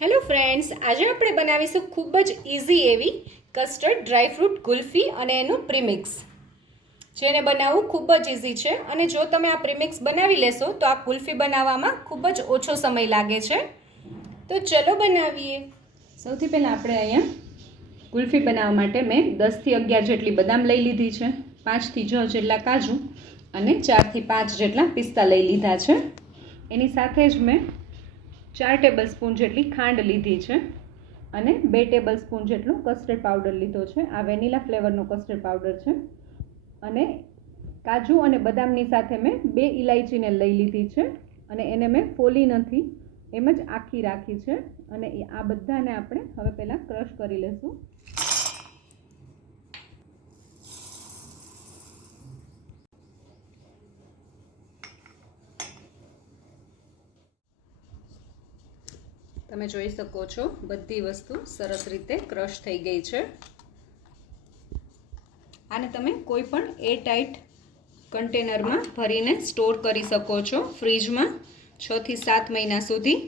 Hello friends, આજે આપણે બનાવીશું ખૂબ જ ઇઝી એવી કસ્ટર્ડ ડ્રાયફ્રૂટ ગુલ્ફી અને એનું પ્રીમિક્સ, જેને બનાવવું ખૂબ જ ઇઝી છે. અને જો તમે આ પ્રીમિક્સ બનાવી લેશો તો આ ગુલ્ફી બનાવવામાં ખૂબ જ ઓછો સમય લાગે છે. તો ચલો બનાવીએ. સૌથી પહેલાં આપણે અહીંયા ગુલ્ફી બનાવવા માટે મેં 10 થી 11 જેટલી બદામ લઈ લીધી છે, 5 થી 6 જેટલા કાજુ અને 4 થી 5 જેટલા પિસ્તા લઈ લીધા છે. એની સાથે જ મેં 4 ટેબલસ્પૂન જેટલી ખાંડ લીધી છે અને 2 ટેબલસ્પૂન જેટલો કસ્ટર્ડ પાવડર લીધો છે. આ વેનીલા ફ્લેવરનો કસ્ટર્ડ પાવડર છે. અને કાજુ અને બદામની સાથે મેં 2 ઇલાયચીને લઈ લીધી છે અને એને મેં ફોલી નથી, એમ જ આખી રાખી છે. અને આ બધાને આપણે હવે પહેલાં ક્રશ કરી લઈશું. તમે જોઈ શકો છો બધી વસ્તુ સરસ રીતે ક્રશ થઈ ગઈ છે. આને તમે કોઈ પણ એરટાઇટ કન્ટેનરમાં ભરીને સ્ટોર કરી શકો છો ફ્રીજમાં 6 થી 7 મહિના સુધી.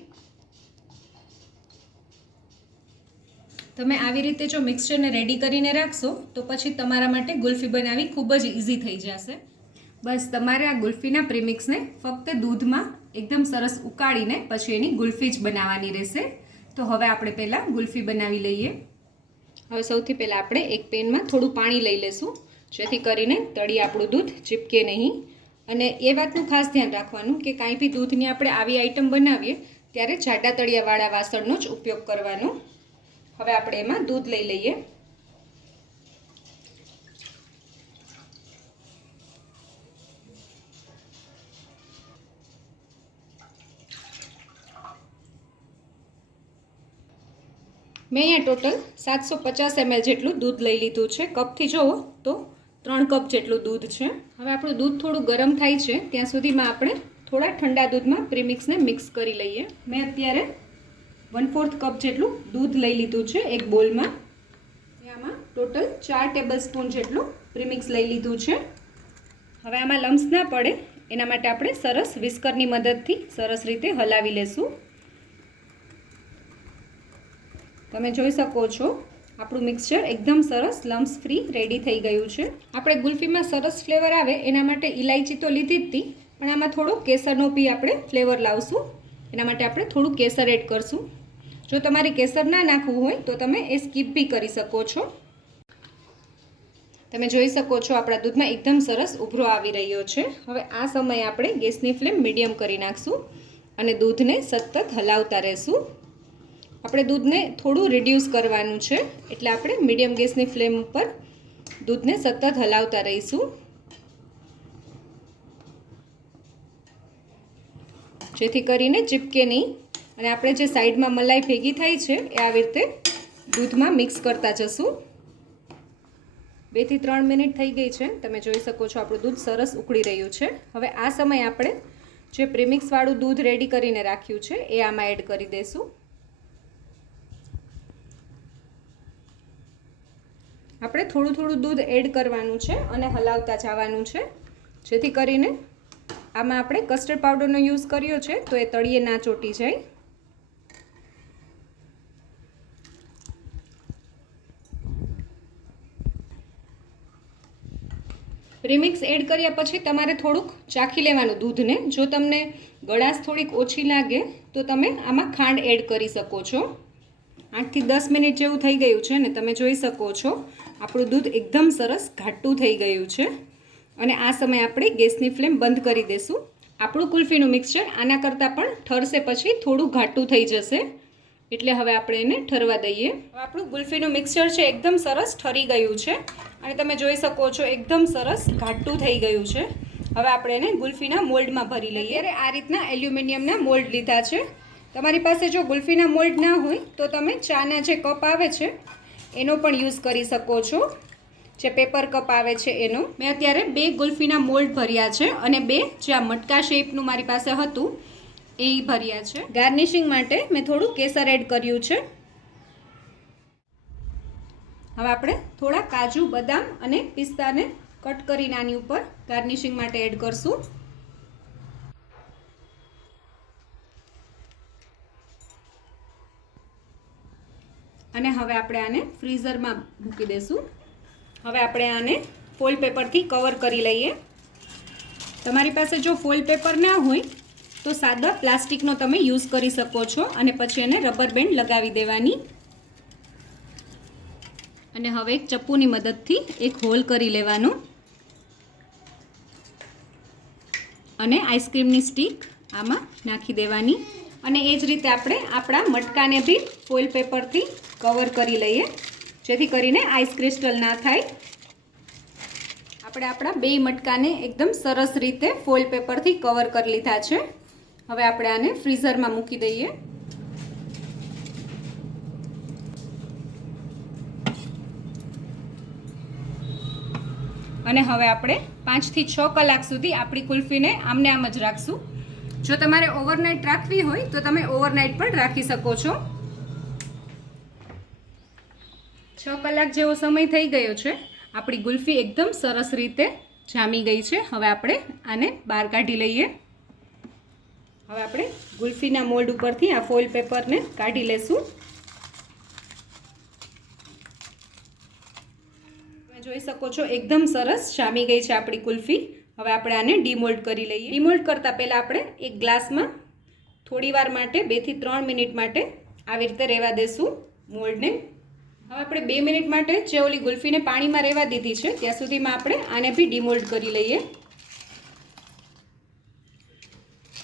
તમે આવી રીતે જો મિક્સચરને રેડી કરીને રાખશો તો પછી તમારા માટે ગુલ્ફી બનાવવી ખૂબ જ ઇઝી થઈ જશે. બસ તમારે આ ગુલ્ફીના પ્રીમિક્સને ફક્ત દૂધમાં એકદમ સરસ ઉકાળીને પછી એની ગુલ્ફી જ બનાવવાની રહેશે. તો હવે આપણે પહેલાં ગુલ્ફી બનાવી લઈએ. હવે સૌથી પહેલાં આપણે એક પેનમાં થોડું પાણી લઈ લઈશું, જેથી કરીને તળી આપણું દૂધ ચીપકે નહીં. અને એ વાતનું ખાસ ધ્યાન રાખવાનું કે કાંઈ બી દૂધની આપણે આવી આઈટમ બનાવીએ ત્યારે જાડા તળિયાવાળા વાસણનો જ ઉપયોગ કરવાનો. હવે આપણે એમાં દૂધ લઈ લઈએ. મેં અહીંયા ટોટલ 750 ml જેટલું દૂધ લઈ લીધું છે. કપથી જુઓ તો 3 કપ જેટલું દૂધ છે. હવે આપણું દૂધ થોડું ગરમ થાય છે ત્યાં સુધીમાં આપણે થોડા ઠંડા દૂધમાં પ્રીમિક્સને મિક્સ કરી લઈએ. મેં અત્યારે 1/4 કપ જેટલું દૂધ લઈ લીધું છે એક બોલમાં. આમાં ટોટલ 4 ટેબલસ્પૂન જેટલું પ્રીમિક્સ લઈ લીધું છે. હવે આમાં લમ્સ ના પડે એના માટે આપણે સરસ વિસ્કરની મદદથી સરસ રીતે હલાવી લેશું. તમે જોઈ શકો છો આપણું મિક્સચર એકદમ સરસ લમ્સ ફ્રી રેડી થઈ ગયું છે. આપણે ગુલ્ફીમાં સરસ ફ્લેવર આવે એના માટે ઇલાયચી તો લીધી જ હતી, પણ આમાં થોડો કેસરનો બી આપણે ફ્લેવર લાવશું. એના માટે આપણે થોડું કેસર એડ કરશું. જો તમારે કેસર ના નાખવું હોય તો તમે એ સ્કીપ બી કરી શકો છો. તમે જોઈ શકો છો આપણા દૂધમાં એકદમ સરસ ઉભરો આવી રહ્યો છે. હવે આ સમયે આપણે ગેસની ફ્લેમ મીડિયમ કરી નાખશું અને દૂધને સતત હલાવતા રહેશું. આપણે દૂધને થોડું રિડ્યુસ કરવાનું છે, એટલે આપણે મીડિયમ ગેસની ફ્લેમ ઉપર દૂધને સતત હલાવતા રહીશું, જેથી કરીને ચીપકે નહીં. અને આપણે જે સાઈડમાં મલાઈ ભેગી થાય છે એ આવી રીતે દૂધમાં મિક્સ કરતા જશું. 2 થી 3 મિનિટ થઈ ગઈ છે. તમે જોઈ શકો છો આપણું દૂધ સરસ ઉકળી રહ્યું છે. હવે આ સમયે આપણે જે પ્રીમિક્સવાળું દૂધ રેડી કરીને રાખ્યું છે એ આમાં એડ કરી દઈશું. આપણે થોડું થોડું દૂધ એડ કરવાનું છે અને હલાવતા જવાનું છે, જેથી કરીને આમાં આપણે કસ્ટર્ડ પાવડરનો યુઝ કર્યો છે તો એ તળિયે ના ચોંટી જાય. પ્રીમિક્સ એડ કર્યા પછી તમારે થોડુંક ચાખી લેવાનું દૂધને. જો તમને ગળાશ થોડીક ઓછી લાગે તો તમે આમાં ખાંડ એડ કરી શકો છો. 8 થી 10 મિનિટ જેવું થઈ ગયું છે અને તમે જોઈ શકો છો આપણું દૂધ એકદમ સરસ ઘાટું થઈ ગયું છે. અને આ સમયે આપણે ગેસની ફ્લેમ બંધ કરી દઈશું. આપણું કુલ્ફીનું મિક્સચર આના કરતાં પણ ઠરશે પછી થોડું ઘાટું થઈ જશે, એટલે હવે આપણે એને ઠરવા દઈએ. હવે આપણું ગુલ્ફીનું મિક્સચર છે એકદમ સરસ ઠરી ગયું છે અને તમે જોઈ શકો છો એકદમ સરસ ઘાટું થઈ ગયું છે. હવે આપણે એને ગુલ્ફીના મોલ્ડમાં ભરી લઈએ. ત્યારે આ રીતના એલ્યુમિનિયમના મોલ્ડ લીધા છે. તમારી પાસે જો ગુલ્ફીના મોલ્ડ ના હોય તો તમે ચાના જે કપ આવે છે એનો પણ યુઝ કરી શકો છો, જે પેપર કપ આવે છે એનો. મેં અત્યારે 2 ગુલ્ફીના મોલ્ડ ભર્યા છે અને 2 જે આ મટકા શેપનું મારી પાસે હતું એ ભર્યા છે. ગાર્નિશિંગ માટે મેં થોડું કેસર એડ કર્યું છે. હવે આપણે થોડા કાજુ, બદામ અને પિસ્તાને કટ કરીને આની ઉપર ગાર્નિશિંગ માટે એડ કરશું. અને હવે આપણે આને ફ્રીઝરમાં મૂકી દઈશું. હવે આપણે આને ફોઇલ પેપરથી કવર કરી લઈએ. તમારી પાસે જો ફોઇલ પેપર ના હોય તો સાદા પ્લાસ્ટિકનો તમે યુઝ કરી શકો છો અને પછી એને રબર બેન્ડ લગાવી દેવાની. અને હવે એક ચપ્પુની મદદથી એક હોલ કરી લેવાનો અને આઈસ્ક્રીમની સ્ટીક આમાં નાખી દેવાની. અને એ જ રીતે આપણે આપણા મટકાને બી ફોઇલ પેપરથી કવર કરી લઈએ જેથી કરીને આઈસ ક્રિસ્ટલ ના થાય. આપણે આપણા બે મટકાને એકદમ સરસ રીતે ફોઇલ પેપરથી કવર કરી લીધા છે. હવે આપણે આને ફ્રીઝરમાં મૂકી દઈએ. અને હવે આપણે 5 થી 6 કલાક સુધી આપણી કુલ્ફીને આમને આમ જ રાખશું. જો તમારે ઓવરનાઇટ રાખવી હોય તો તમે ઓવરનાઇટ પણ રાખી શકો છો. 6 કલાક જેવો સમય થઈ ગયો છે. આપણી ગુલ્ફી એકદમ સરસ રીતે જામી ગઈ છે. હવે આપણે આને બહાર કાઢી લઈએ. હવે આપણે ગુલ્ફીના મોલ્ડ ઉપરથી આ ફોઇલ પેપરને કાઢી લેશું. તમે જોઈ શકો છો એકદમ સરસ જામી ગઈ છે આપણી કુલ્ફી. હવે આપણે આને ડીમોલ્ડ કરી લઈએ. ડીમોલ્ડ કરતાં પહેલાં આપણે એક ગ્લાસમાં થોડી વાર માટે 2 થી 3 મિનિટ માટે આવી રીતે રહેવા દેશું મોલ્ડને. હવે આપણે 2 મિનિટ માટે જે ઓલી ગુલ્ફીને પાણીમાં રહેવા દીધી છે ત્યાં સુધીમાં આપણે આને બી ડીમોલ્ડ કરી લઈએ.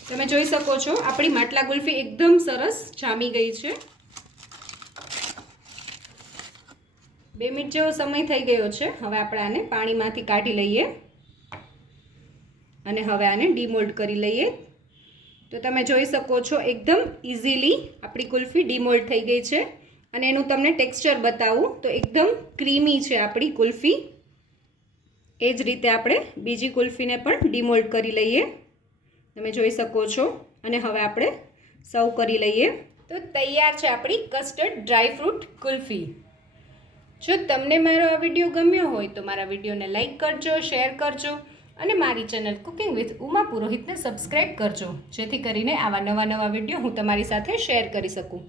તમે જોઈ શકો છો આપણી માટલા ગુલ્ફી એકદમ સરસ જામી ગઈ છે. 2 મિનિટ જેવો સમય થઈ ગયો છે. હવે આપણે આને પાણીમાંથી કાઢી લઈએ અને હવે આને ડીમોલ્ડ કરી લઈએ. તો તમે જોઈ શકો છો એકદમ ઇઝીલી આપણી કુલ્ફી ડીમોલ્ડ થઈ ગઈ છે. અને એનું તમને ટેક્સચર બતાવું તો એકદમ ક્રીમી છે આપણી કુલ્ફી. એ જ રીતે આપણે બીજી કુલ્ફીને પણ ડીમોલ્ડ કરી લઈએ. તમે જોઈ શકો છો. અને હવે આપણે સર્વ કરી લઈએ. તો તૈયાર છે આપણી કસ્ટર્ડ ડ્રાય ફ્રૂટ કુલ્ફી. જો તમને મારો આ વિડીયો ગમ્યો હોય તો મારા વિડીયોને લાઈક કરજો, શેર કરજો અને મારી ચેનલ કુકિંગ વિથ ઉમા પુરોહિતને સબસ્ક્રાઈબ કરજો જેથી કરીને આવા નવા વિડીયો હું તમારી સાથે શેર કરી શકું.